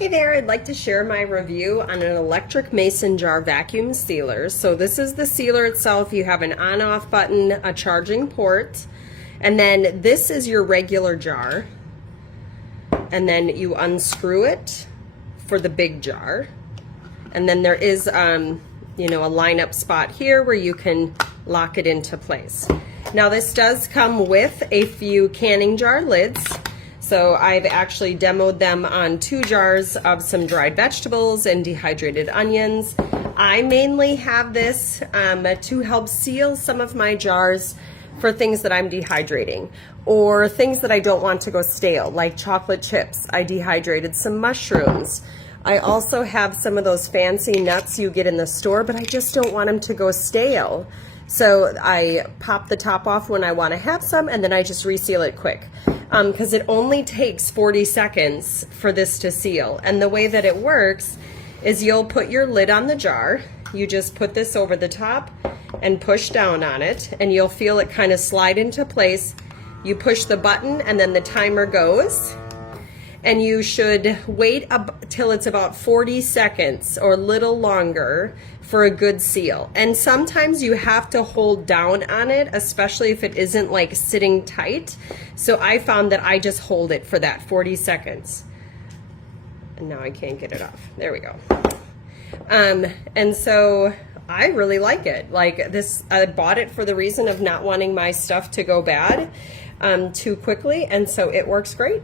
Hey there, I'd like to share my review on an electric mason jar vacuum sealer. So this is the sealer itself. You have an on-off button, a charging port, and then this is your regular jar. And then you unscrew it for the big jar. And then there is a lineup spot here where you can lock it into place. Now this does come with a few canning jar lids. So I've actually demoed them on 2 jars of some dried vegetables and dehydrated onions. I mainly have this to help seal some of my jars for things that I'm dehydrating or things that I don't want to go stale, like chocolate chips. I dehydrated some mushrooms. I also have some of those fancy nuts you get in the store, but I just don't want them to go stale. So I pop the top off when I want to have some, and then I just reseal it quick. Because it only takes 40 seconds for this to seal. And the way that it works is you'll put your lid on the jar. You just put this over the top and push down on it, and you'll feel it kind of slide into place. You push the button and then the timer goes. And you should wait till it's about 40 seconds or a little longer for a good seal. And sometimes you have to hold down on it, especially if it isn't like sitting tight. So I found that I just hold it for that 40 seconds. And now I can't get it off. There we go. And so I really like it. Like this, I bought it for the reason of not wanting my stuff to go bad too quickly. And so it works great.